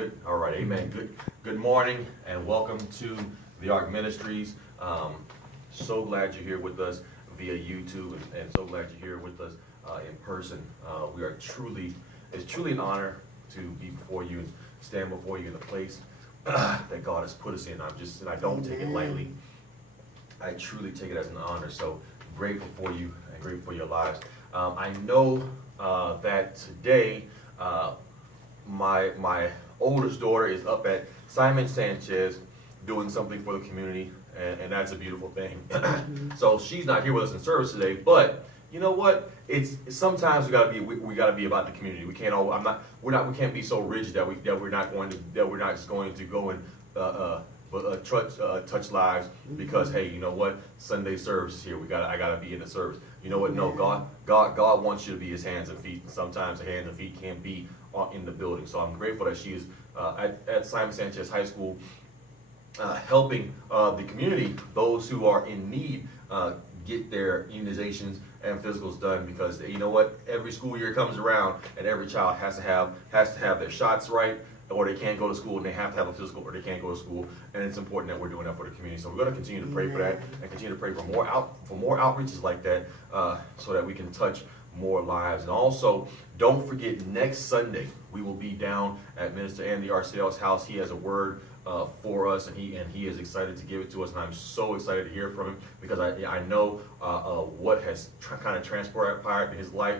Good. All right. Amen. Good morning and welcome to the Ark Ministries. So glad you're here with us via YouTube and so glad you're here with us in person. It's truly an honor to be before you and stand before you in the place that God has put us in. I don't take it lightly. I truly take it as an honor. So grateful for you and grateful for your lives. I know that today my oldest daughter is up at Simon Sanchez doing something for the community, and that's a beautiful thing. So she's not here with us in service today, but you know what? It's sometimes we gotta be about the community. We can't we can't be so rigid that we're not just going to go and touch lives because hey, you know what? Sunday service is here. I gotta be in the service. You know what? No, God wants you to be His hands and feet. And sometimes the hands and feet can't be in the building. So I'm grateful that she is at Simon Sanchez High School, helping the community, those who are in need, get their immunizations and physicals done, because you know what? Every school year comes around and every child has to have their shots right, or they can't go to school and they have to have a physical, or they can't go to school, and it's important that we're doing that for the community. So we're going to continue to pray for that and continue to pray for more outreaches like that, so that we can touch more lives. And also, don't forget, next Sunday we will be down at Minister Andy Arcedel's house. He has a word for us, and he is excited to give it to us, and I'm so excited to hear from him, because I know what has kind of transpired in his life.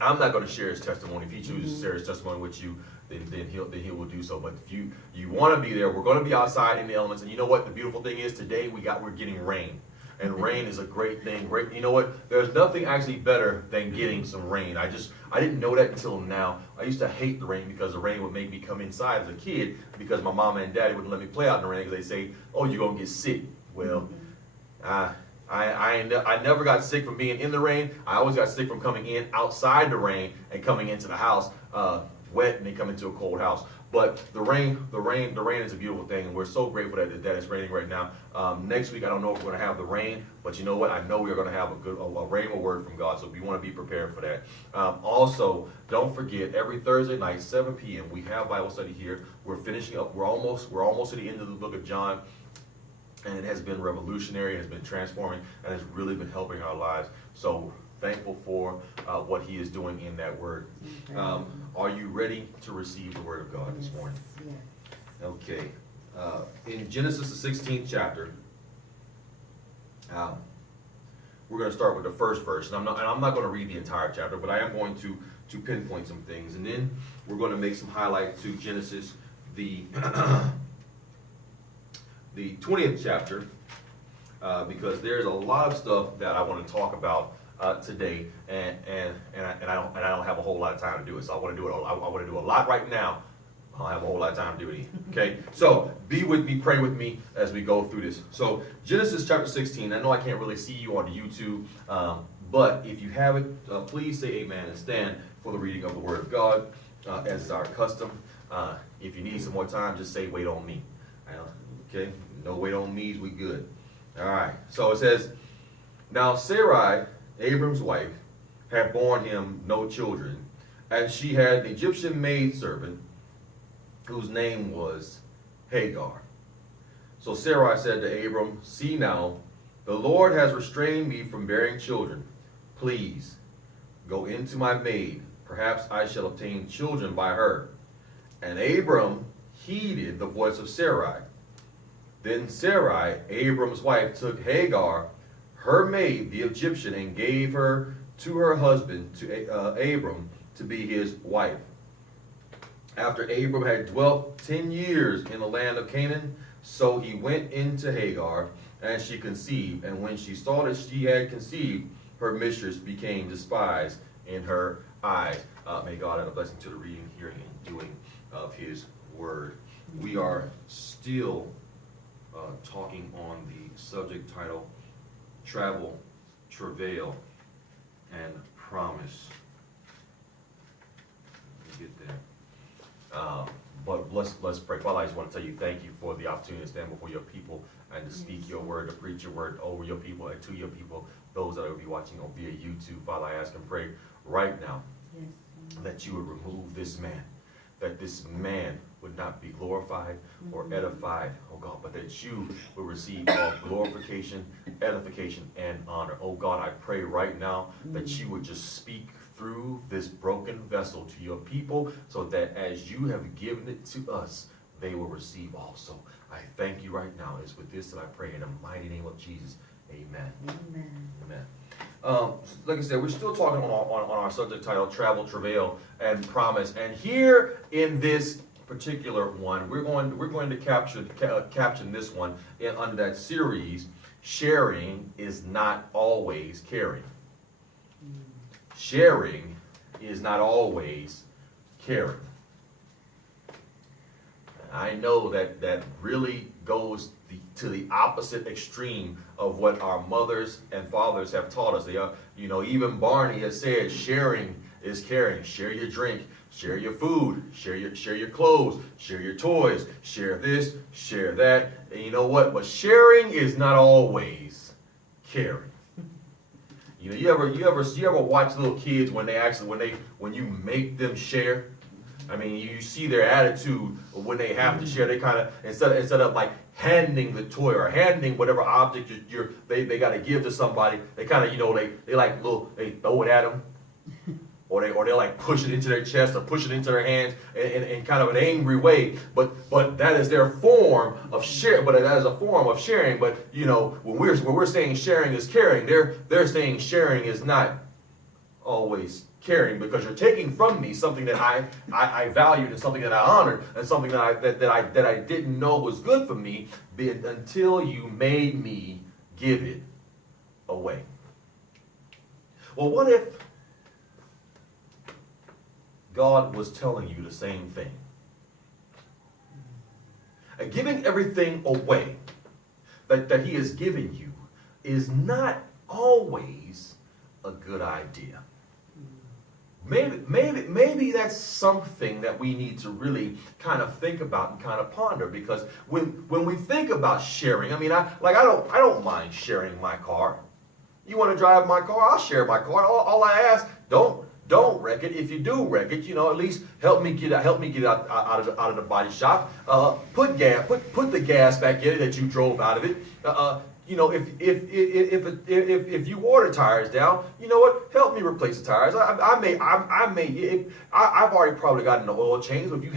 I'm not going to share his testimony. If he chooses to share his testimony with you, then he will do so. But if you want to be there, we're going to be outside in the elements. And you know what? The beautiful thing is today we're getting rain. And rain is a great thing. Great, you know what? There's nothing actually better than getting some rain. I didn't know that until now. I used to hate the rain because the rain would make me come inside as a kid, because my mama and daddy wouldn't let me play out in the rain because they say, "Oh, you're gonna get sick." Well, I never got sick from being in the rain. I always got sick from coming in outside the rain and coming into the house wet, and then coming to a cold house. But the rain is a beautiful thing, and we're so grateful that it's raining right now. Next week, I don't know if we're going to have the rain, but you know what? I know we're going to have a rhema word from God, so we want to be prepared for that. Also, don't forget, every Thursday night, 7 p.m., we have Bible study here. We're finishing up. We're almost to the end of the book of John, and it has been revolutionary. It has been transforming, and it's really been helping our lives. So thankful for what He is doing in that word. Are you ready to receive the word of God this morning? Yes. Okay. In Genesis, the 16th chapter, we're going to start with the first verse. And I'm not going to read the entire chapter, but I am going to pinpoint some things. And then we're going to make some highlights to Genesis, the 20th chapter, because there's a lot of stuff that I want to talk about today, and I don't have a whole lot of time to do it. So I want to do a lot right now. I don't have a whole lot of time to do it either. Okay, so be with me, pray with me as we go through this. So Genesis chapter 16. I know I can't really see you on the YouTube, but if you have it, please say amen and stand for the reading of the word of God, as is our custom. If you need some more time, just say wait on me. Okay, no wait on me's, we good. All right, so it says, now Sarai, Abram's wife, had borne him no children, and she had an Egyptian maidservant whose name was Hagar. So Sarai said to Abram, see now, the Lord has restrained me from bearing children. Please go into my maid. Perhaps I shall obtain children by her. And Abram heeded the voice of Sarai. Then Sarai, Abram's wife, took Hagar, her maid, the Egyptian, and gave her to her husband, to Abram, to be his wife. After Abram had dwelt 10 years in the land of Canaan, so he went into Hagar, and she conceived. And when she saw that she had conceived, her mistress became despised in her eyes. May God add a blessing to the reading, hearing, and doing of His word. We are still talking on the subject title, Travel, Travail, and Promise. Let me get there. But let's pray. Father, I just want to tell you thank you for the opportunity to stand before your people and to speak your word, to preach your word over your people and to your people, those that will be watching on via YouTube. Father, I ask and pray right now that you would remove this man, that this man would not be glorified or edified, oh God, but that you will receive all glorification, edification, and honor. Oh God, I pray right now that you would just speak through this broken vessel to your people, so that as you have given it to us, they will receive also. I thank you right now. It's with this that I pray in the mighty name of Jesus. Amen. Amen. Amen. Like I said, we're still talking on our subject title, Travel, Travail, and Promise. And here in this particular one, we're going to caption this one under that series, Sharing is Not Always Caring. Sharing is not always caring. I know that really goes to the opposite extreme of what our mothers and fathers have taught us. They are, even Barney has said, sharing is caring. Share your drink, share your food, share your clothes, share your toys, share this, share that. And you know what? But sharing is not always caring. You ever watch little kids when you make them share? I mean, you see their attitude when they have to share. They kind of, instead of like handing the toy or handing whatever object they got to give to somebody, they kind of, they throw it at them, or they like push it into their chest or push it into their hands in kind of an angry way. But that is their form of share. But that is a form of sharing. But when we're saying sharing is caring, they're saying sharing is not always caring, because you're taking from me something that I valued and something that I honored and something that I didn't know was good for me until you made me give it away. Well, what if God was telling you the same thing? Giving everything away that he has given you is not always a good idea. Maybe that's something that we need to really kind of think about and kind of ponder, because when we think about sharing, I mean, I don't mind sharing my car. You want to drive my car? I'll share my car. All I ask, don't wreck it. If you do wreck it, at least help me get out of the body shop. Put the gas back in it that you drove out of it. If you wore the tires down, you know what? Help me replace the tires. I've already probably gotten the oil change. If you've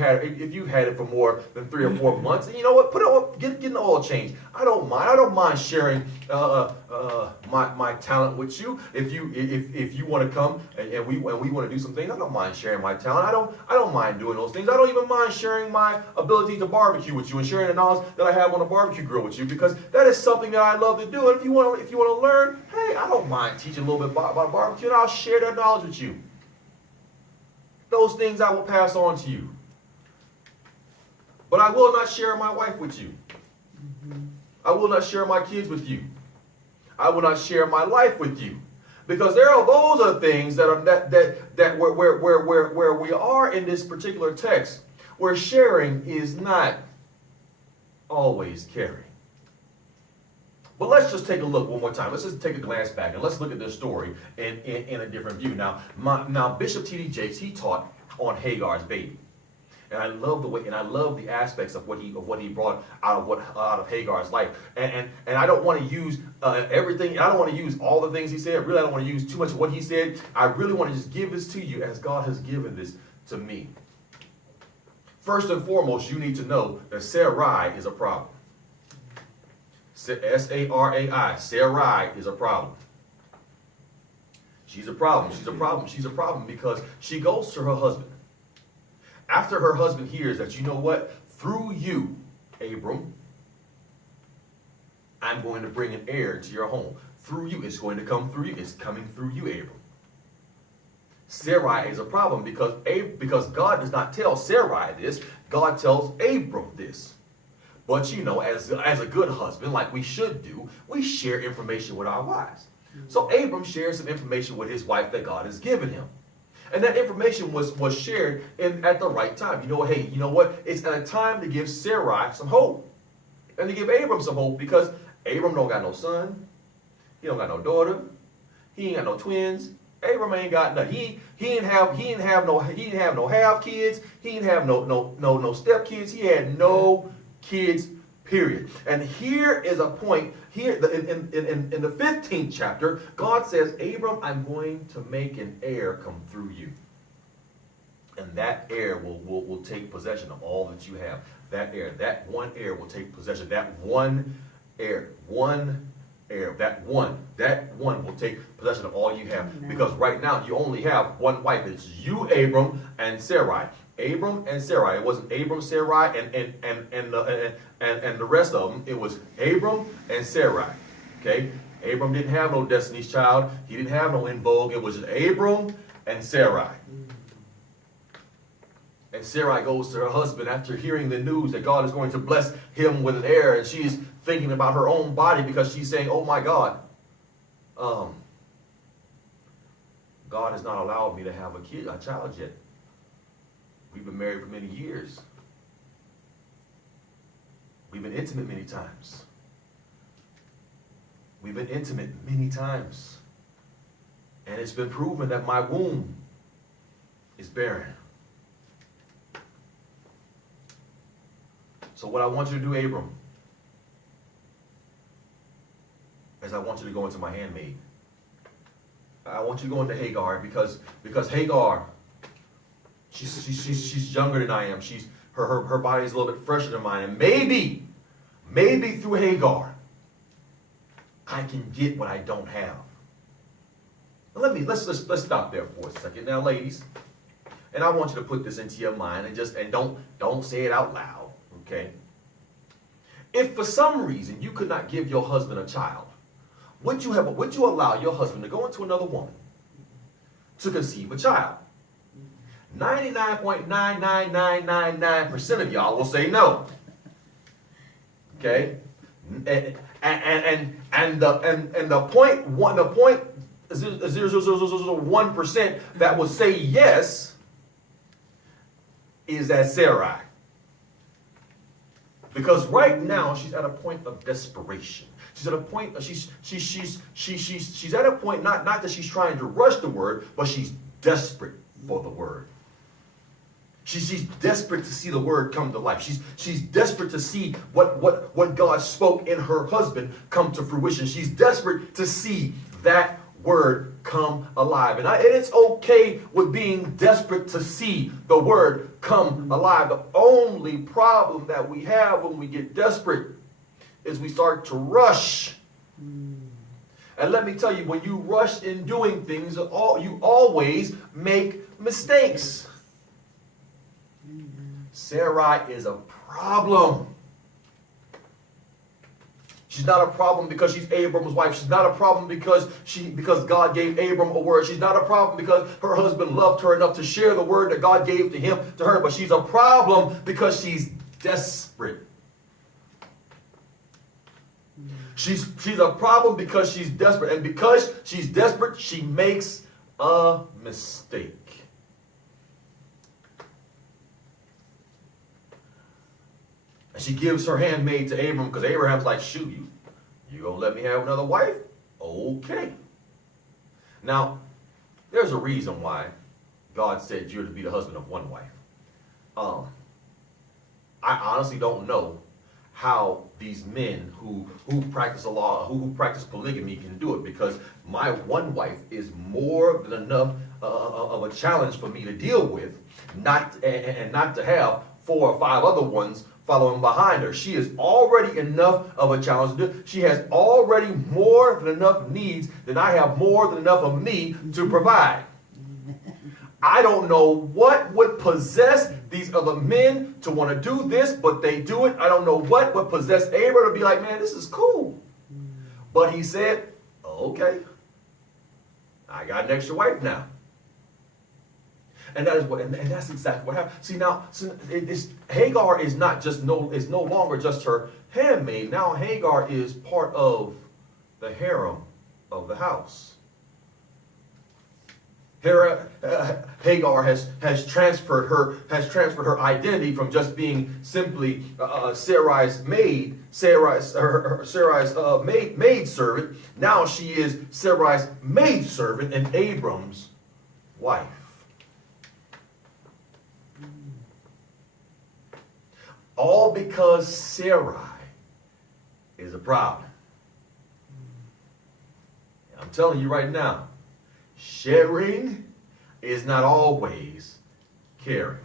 had it for more than 3 or 4 months, and you know what? Get an oil change. I don't mind sharing my talent with you. If you want to come and we want to do some things, I don't mind sharing my talent. I don't mind doing those things. I don't even mind sharing my ability to barbecue with you and sharing the knowledge that I have on a barbecue grill with you, because that is something that I love to do. And if you want to learn, hey, I don't mind teaching a little bit about barbecue, and I'll share that knowledge with you. Those things I will pass on to you. But I will not share my wife with you. I will not share my kids with you. I will not share my life with you, because those are things that where we are in this particular text, where sharing is not always caring. But let's just take a look one more time. Let's just take a glance back and let's look at this story in a different view. Now, Bishop T.D. Jakes, he taught on Hagar's baby. And I love the way, and I love the aspects of what he brought out of Hagar's life. And I don't want to use everything. I don't want to use all the things he said. Really, I don't want to use too much of what he said. I really want to just give this to you as God has given this to me. First and foremost, you need to know that Sarai is a problem. Sarai. Sarai is a problem. She's a problem. She's a problem. She's a problem because she goes to her husband. After her husband hears that, you know what? Through you, Abram, I'm going to bring an heir into your home. Through you. It's going to come through you. It's coming through you, Abram. Sarai is a problem because God does not tell Sarai this. God tells Abram this. But as a good husband, like we should do, we share information with our wives. So Abram shares some information with his wife that God has given him. And that information was shared at the right time. Hey, you know what? It's at a time to give Sarai some hope. And to give Abram some hope, because Abram don't got no son. He don't got no daughter. He ain't got no twins. Abram ain't got nothing. He didn't have no half kids. He didn't have no step kids. He had no kids, period. And here is a point here in the 15th chapter. God says, Abram, I'm going to make an heir come through you, and that heir will take possession of all that you have. That heir, that one heir will take possession. That one heir, that one will take possession of all you have. Amen. Because right now you only have one wife. It's you, Abram, and Sarai. Abram and Sarai. It wasn't Abram, Sarai, and the rest of them. It was Abram and Sarai. Okay? Abram didn't have no Destiny's Child. He didn't have no In Vogue. It was just Abram and Sarai. And Sarai goes to her husband after hearing the news that God is going to bless him with an heir, and she's thinking about her own body because she's saying, oh my God, God has not allowed me to have a child yet. We've been married for many years. We've been intimate many times. We've been intimate many times. And it's been proven that my womb is barren. So what I want you to do, Abram, is I want you to go into my handmaid. I want you to go into Hagar because Hagar, she's younger than I am. Her body is a little bit fresher than mine, and maybe through Hagar, I can get what I don't have. Let's stop there for a second, now, ladies. And I want you to put this into your mind and don't say it out loud. Okay? If for some reason you could not give your husband a child, would you allow your husband to go into another woman to conceive a child? 99.99999% of y'all will say no. Okay? And the 0.00001% that will say yes is that Sarai. Because right now she's at a point of desperation. She's at a point she's at a point not that she's trying to rush the word, but she's desperate for the word. She's desperate to see the word come to life. She's desperate to see what God spoke in her husband come to fruition. She's desperate to see that word come alive. And it's okay with being desperate to see the word come alive. The only problem that we have when we get desperate is we start to rush. And let me tell you, when you rush in doing things, you always make mistakes. Sarai is a problem. She's not a problem because she's Abram's wife. She's not a problem because God gave Abram a word. She's not a problem because her husband loved her enough to share the word that God gave to her. But she's a problem because she's desperate. She's a problem because she's desperate. And because she's desperate, she makes a mistake. And she gives her handmaid to Abram because Abraham's like, shoot, you gonna let me have another wife? Okay. Now, there's a reason why God said you're to be the husband of one wife. I honestly don't know how these men who practice the law, who practice polygamy can do it, because my one wife is more than enough of a challenge for me to deal with, not to have 4 or 5 other ones following behind her. She is already enough of a challenge to do. She has already more than enough needs than I have more than enough of me to provide. I don't know what would possess these other men to want to do this, but they do it. I don't know what would possess Abram to be like, man, this is cool. But he said, okay, I got an extra wife now. And that is what, and that's exactly what happened. See now, Hagar is no longer just her handmaid. Now Hagar is part of the harem of the house. Hagar has transferred her identity from just being simply Sarai's maid servant. Now she is Sarai's maid servant and Abram's wife. All because Sarai is a problem. I'm telling you right now, sharing is not always caring.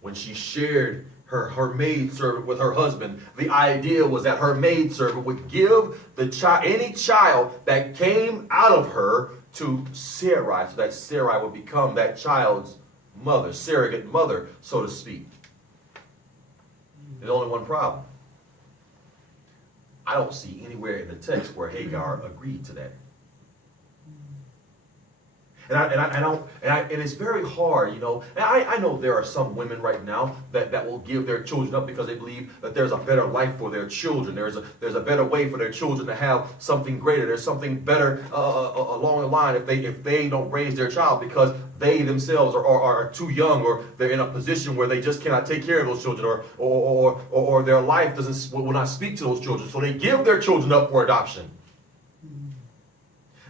When she shared her maidservant with her husband, the idea was that her maidservant would give any child that came out of her to Sarai, so that Sarai would become that child's mother, surrogate mother, so to speak. There's only one problem. I don't see anywhere in the text where Hagar agreed to that. And it's very hard, you know. And I know there are some women right now that will give their children up because they believe that there's a better life for their children. There's a better way for their children to have something greater. There's something better along the line if they don't raise their child because they themselves are too young, or they're in a position where they just cannot take care of those children, or their life will not speak to those children. So they give their children up for adoption.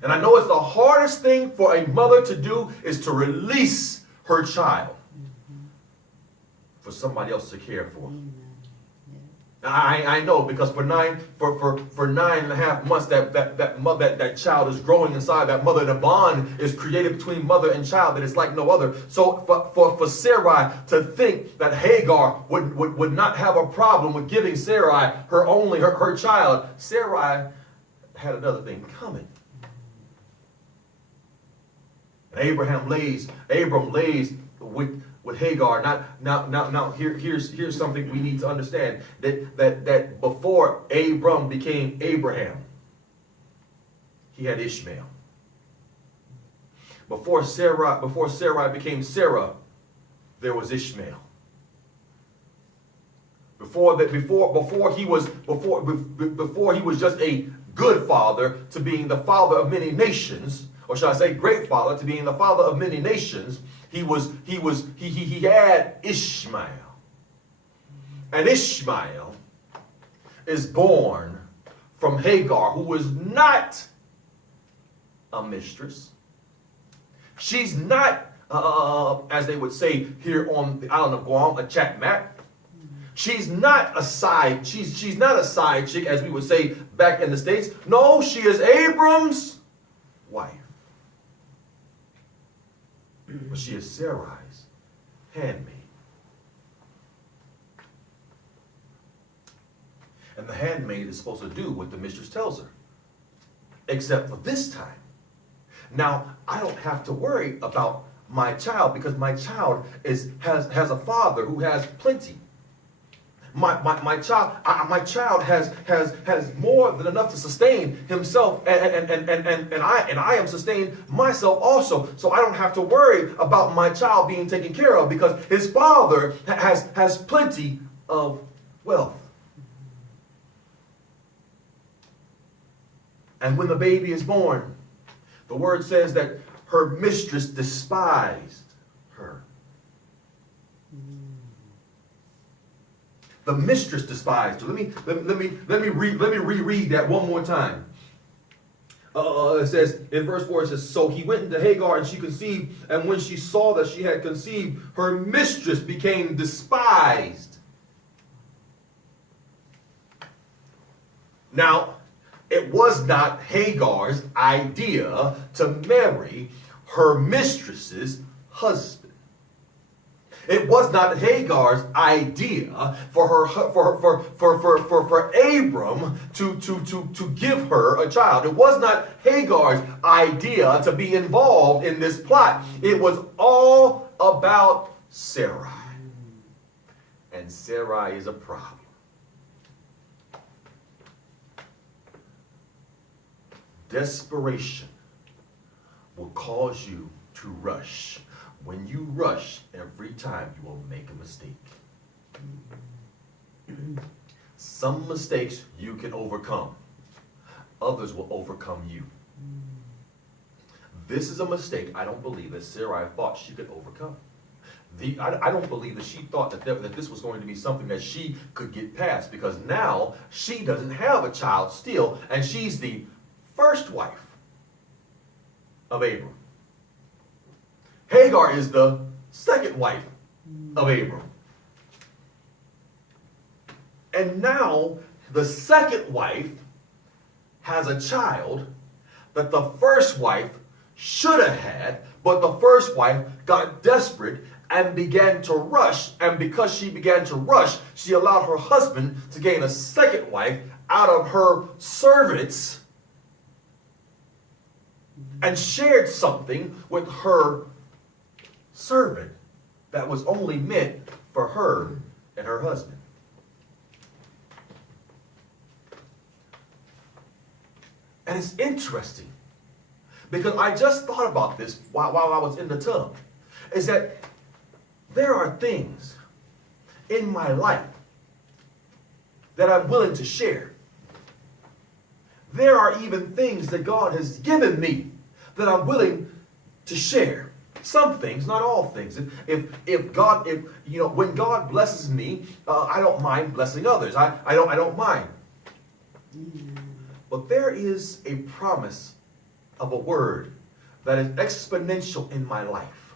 And I know it's the hardest thing for a mother to do is to release her child for somebody else to care for. I know, because for 9.5 months that child is growing inside that mother, and a bond is created between mother and child that is like no other. So for Sarai to think that Hagar would not have a problem with giving Sarai her child, Sarai had another thing coming. And Abram lays with Hagar. Now here's something we need to understand, that before Abram became Abraham, he had Ishmael. Before Sarai became Sarah, there was Ishmael. Before he was just a good father to being the father of many nations, or shall I say great father to being the father of many nations, he had Ishmael. And Ishmael is born from Hagar, who is not a mistress. She's not, as they would say here on the island of Guam, a chatmat. She's not a side. She's not a side chick, as we would say back in the States. No, she is Abram's wife. But she is Sarai's handmaid. And the handmaid is supposed to do what the mistress tells her. Except for this time. Now, I don't have to worry about my child because my child has a father who has plenty. My child has more than enough to sustain himself, and I am sustained myself also. So I don't have to worry about my child being taken care of because his father has plenty of wealth. And when the baby is born, the word says that her mistress despised her. The mistress despised her. Let me reread that one more time. It says in verse 4, it says, so he went into Hagar and she conceived, and when she saw that she had conceived, her mistress became despised. Now, it was not Hagar's idea to marry her mistress's husband. It was not Hagar's idea for Abram to give her a child. It was not Hagar's idea to be involved in this plot. It was all about Sarai. And Sarai is a problem. Desperation will cause you to rush. When you rush, every time you will make a mistake. Some mistakes you can overcome. Others will overcome you. This is a mistake I don't believe that Sarai thought she could overcome. I don't believe that she thought that this was going to be something that she could get past, because now she doesn't have a child still, and she's the first wife of Abram. Hagar is the second wife of Abram. And now the second wife has a child that the first wife should have had, but the first wife got desperate and began to rush. And because she began to rush, she allowed her husband to gain a second wife out of her servants and shared something with her servant that was only meant for her and her husband. And it's interesting, because I just thought about this while I was in the tub, is that there are things in my life that I'm willing to share. There are even things that God has given me that I'm willing to share. Some things, not all things. When God blesses me, I don't mind blessing others. I don't mind. But there is a promise of a word that is exponential in my life,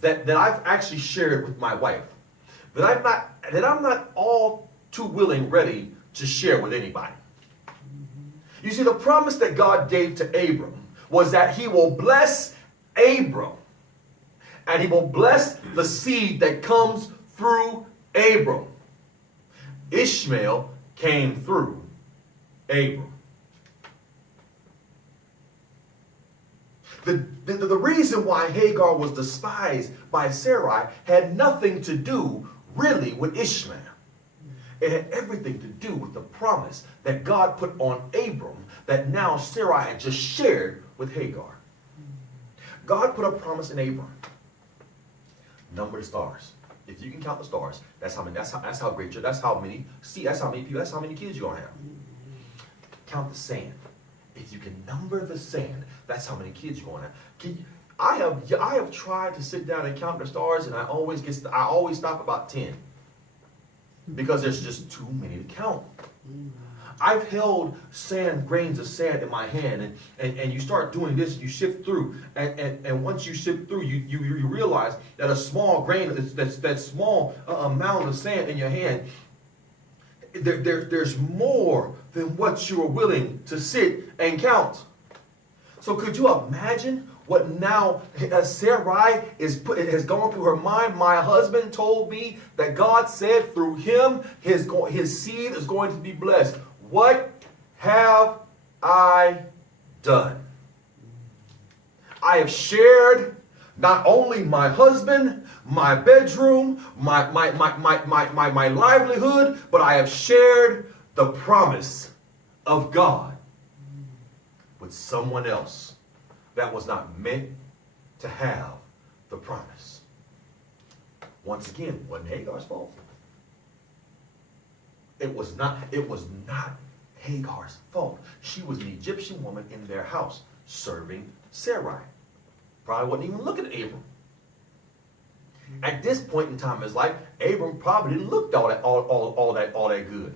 that I've actually shared with my wife, that I'm not all too ready to share with anybody. You see, the promise that God gave to Abram was that he will bless Abram, and he will bless the seed that comes through Abram. Ishmael came through Abram. The reason why Hagar was despised by Sarai had nothing to do really with Ishmael. It had everything to do with the promise that God put on Abram that now Sarai had just shared with Hagar. God put a promise in Abram. Number the stars. If you can count the stars, that's how many kids you're gonna have. Count the sand. If you can number the sand, that's how many kids you're going to have. I have tried to sit down and count the stars, and I always stop about 10, because there's just too many to count. I've held grains of sand in my hand, and you start doing this, you shift through, and once you shift through, you realize that a small grain, that small amount of sand in your hand, there's more than what you are willing to sit and count. So could you imagine what now Sarai has gone through her mind? My husband told me that God said through him his seed is going to be blessed. What have I done? I have shared not only my husband, my bedroom, my livelihood, but I have shared the promise of God with someone else that was not meant to have the promise. Once again, it wasn't Hagar's fault. It was not Hagar's fault. She was an Egyptian woman in their house serving Sarai. Probably wasn't even looking at Abram. At this point in time in his life, Abram probably didn't look all that good.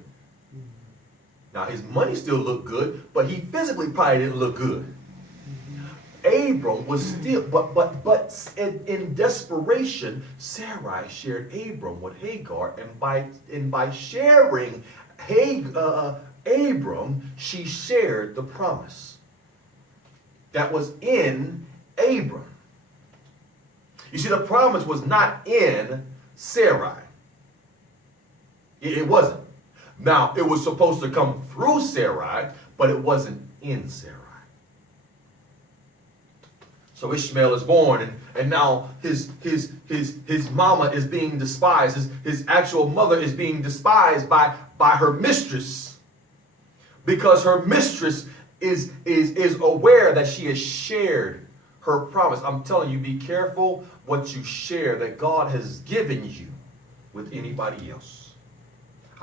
Now his money still looked good, but he physically probably didn't look good. Abram was still, but in desperation, Sarai shared Abram with Hagar, and by sharing Abram, she shared the promise that was in Abram. You see, the promise was not in Sarai. It wasn't. Now, it was supposed to come through Sarai, but it wasn't in Sarai. So Ishmael is born, and now his mama is being despised. His actual mother is being despised by her mistress, because her mistress is aware that she has shared her promise. I'm telling you, be careful what you share that God has given you with anybody else.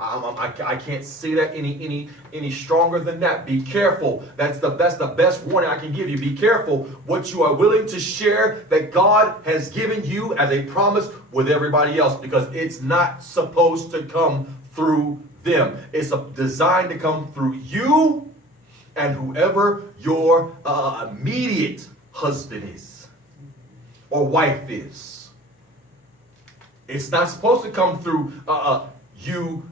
I can't say that any stronger than that. Be careful. That's the best warning I can give you. Be careful what you are willing to share that God has given you as a promise with everybody else, because it's not supposed to come through them. It's designed to come through you and whoever your immediate husband is or wife is. It's not supposed to come through you,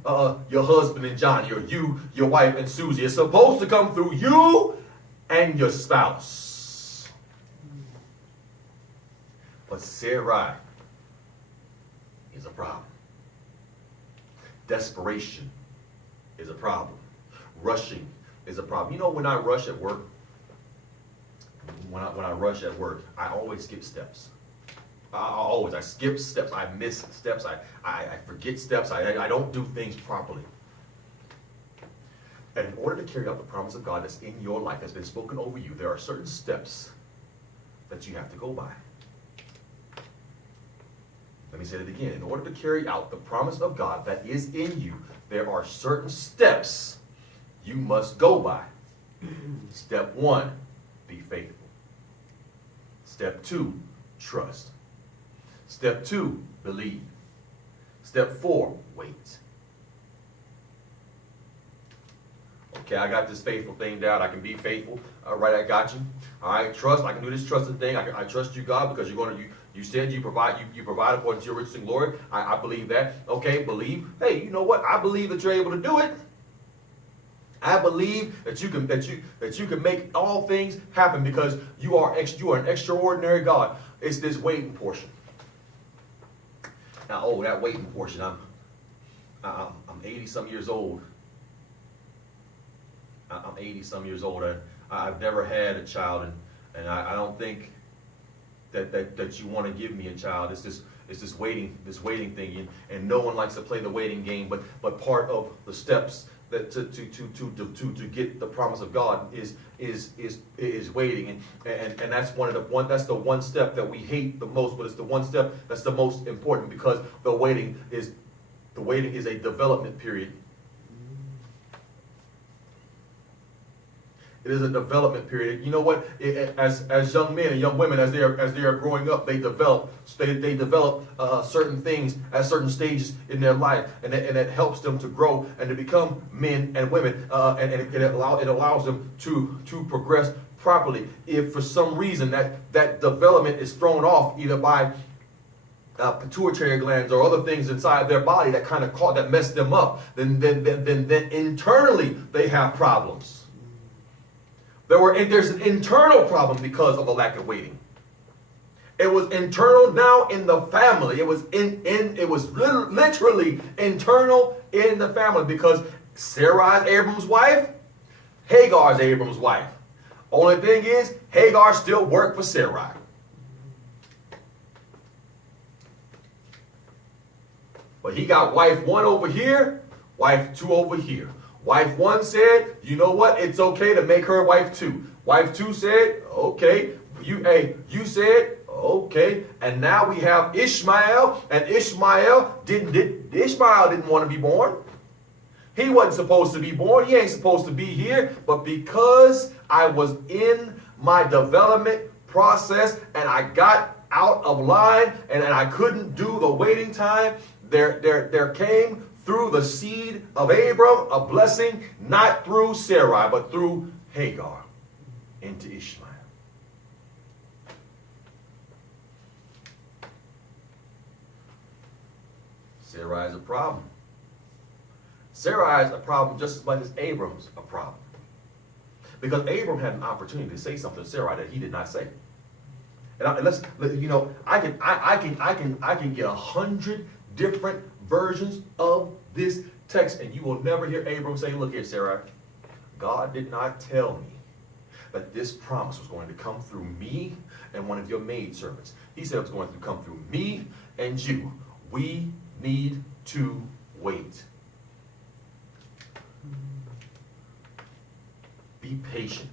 your husband and Johnny, or you, your wife and Susie. It's supposed to come through you and your spouse. But Sarai is a problem. Desperation is a problem. Rushing is a problem. You know, when I rush at work, when I rush at work, I always skip steps. I skip steps. I miss steps. I forget steps. I don't do things properly. And in order to carry out the promise of God that's in your life, that's been spoken over you, there are certain steps that you have to go by. Let me say it again. In order to carry out the promise of God that is in you, there are certain steps you must go by. Step 1, be faithful. Step 2, trust. Step 2, believe. Step 4, wait. Okay, I got this faithful thing down. I can be faithful. All right, I got you. All right, trust. I can do this trusting thing. I trust you, God, because you said you provide according to your riches and glory. I believe that. Okay, believe. Hey, you know what? I believe that you're able to do it. I believe that you can make all things happen because you are an extraordinary God. It's this waiting portion. Now, that waiting portion. I'm 80 some years old. I'm 80 some years old. I've never had a child, and I don't think that you want to give me a child. It's this waiting thing, and no one likes to play the waiting game. But part of the steps that to get the promise of God is waiting, and that's the one step that we hate the most, but it's the one step that's the most important, because the waiting is a development period. It is a development period. You know what? As young men and young women, as they are growing up, they develop certain things at certain stages in their life, and it helps them to grow and to become men and women, and it allows them to progress properly. If for some reason that development is thrown off either by pituitary glands or other things inside their body that mess them up, then internally they have problems. There's an internal problem because of a lack of waiting. It was internal now in the family. It was literally internal in the family, because Sarai's Abram's wife, Hagar's Abram's wife. Only thing is, Hagar still worked for Sarai. But he got wife 1 over here, wife 2 over here. Wife 1 said, you know what? It's okay to make her wife 2. Wife 2 said, okay. You said, okay. And now we have Ishmael, and Ishmael didn't want to be born. He wasn't supposed to be born. He ain't supposed to be here. But because I was in my development process and I got out of line and I couldn't do the waiting time, there came through the seed of Abram a blessing, not through Sarai, but through Hagar into Ishmael. Sarai is a problem. Sarai is a problem just as much as Abram's a problem. Because Abram had an opportunity to say something to Sarai that he did not say. And I can get 100 different versions of this text, and you will never hear Abram say, look here, Sarah, God did not tell me that this promise was going to come through me and one of your maidservants. He said it was going to come through me and you. We need to wait. Be patient.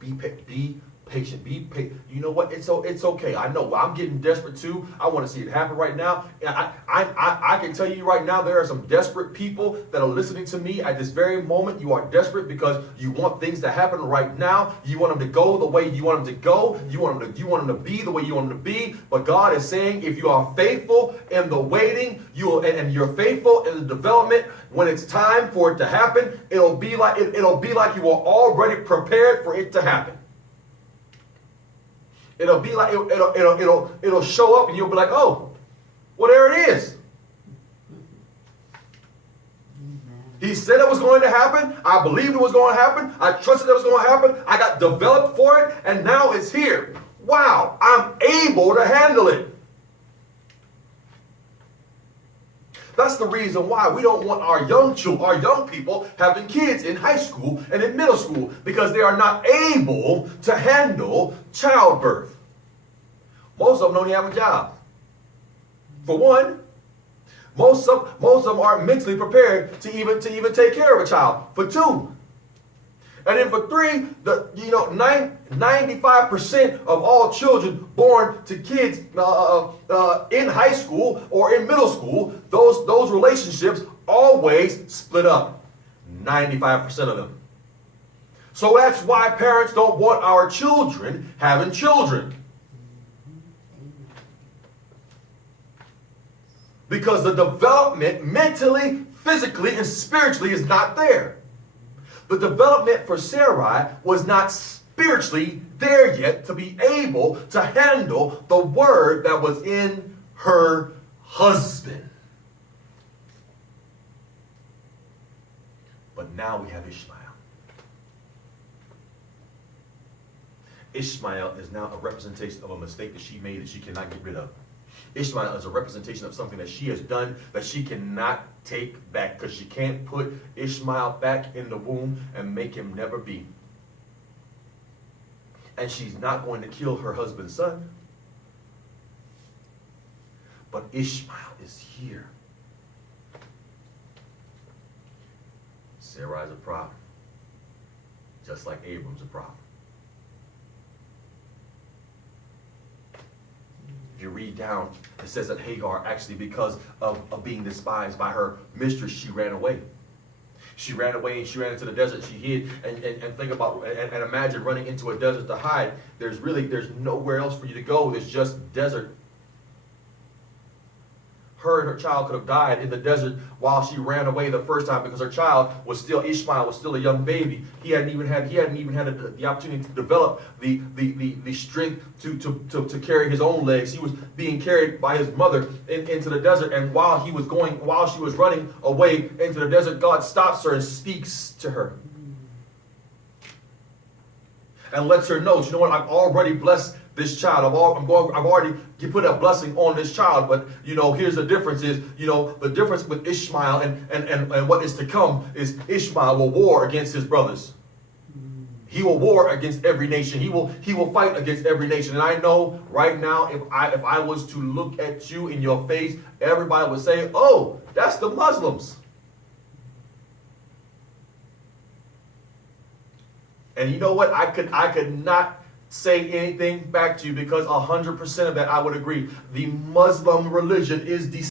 Be patient. Be patient. You know what? It's okay. I know I'm getting desperate too. I want to see it happen right now. And I can tell you right now, there are some desperate people that are listening to me at this very moment. You are desperate because you want things to happen right now. You want them to go the way you want them to go. You want them to be the way you want them to be. But God is saying, if you are faithful in the waiting, and you're faithful in the development, when it's time for it to happen, it'll be like you are already prepared for it to happen. It'll be like it'll show up and you'll be like, oh, well, there it is. He said it was going to happen. I believed it was going to happen. I trusted it was going to happen. I got developed for it, and now it's here. Wow, I'm able to handle it. That's the reason why we don't want our young people having kids in high school and in middle school, because they are not able to handle childbirth. Most of them don't even have a job. For one, most of them aren't mentally prepared to even take care of a child. For two, and then for three, 95% of all children born to kids in high school or in middle school, those relationships always split up. 95% of them. So that's why parents don't want our children having children. Because the development mentally, physically, and spiritually is not there. The development for Sarai was not spiritually there yet to be able to handle the word that was in her husband. But now we have Ishmael. Ishmael is now a representation of a mistake that she made that she cannot get rid of. Ishmael is a representation of something that she has done that she cannot take back, because she can't put Ishmael back in the womb and make him never be. And she's not going to kill her husband's son. But Ishmael is here. Sarai's a problem. Just like Abram's a problem. If you read down, it says that Hagar, actually, because of being despised by her mistress, she ran away. She ran away and she ran into the desert. She hid. And think about and imagine running into a desert to hide. There's nowhere else for you to go. There's just desert. Her and her child could have died in the desert while she ran away the first time, because her child was still, Ishmael was still a young baby. He hadn't even had the opportunity to develop the strength to carry his own legs. He was being carried by his mother into the desert, and while she was running away into the desert, God stops her and speaks to her and lets her know, you know what, I've already blessed this child. I've already put a blessing on this child, but here's the difference is, the difference with Ishmael and what is to come is Ishmael will war against his brothers. He will war against every nation. He will fight against every nation. And I know right now, if I was to look at you in your face, everybody would say, oh, that's the Muslims. And you know what? I could not say anything back to you, because 100% of that I would agree. The Muslim religion is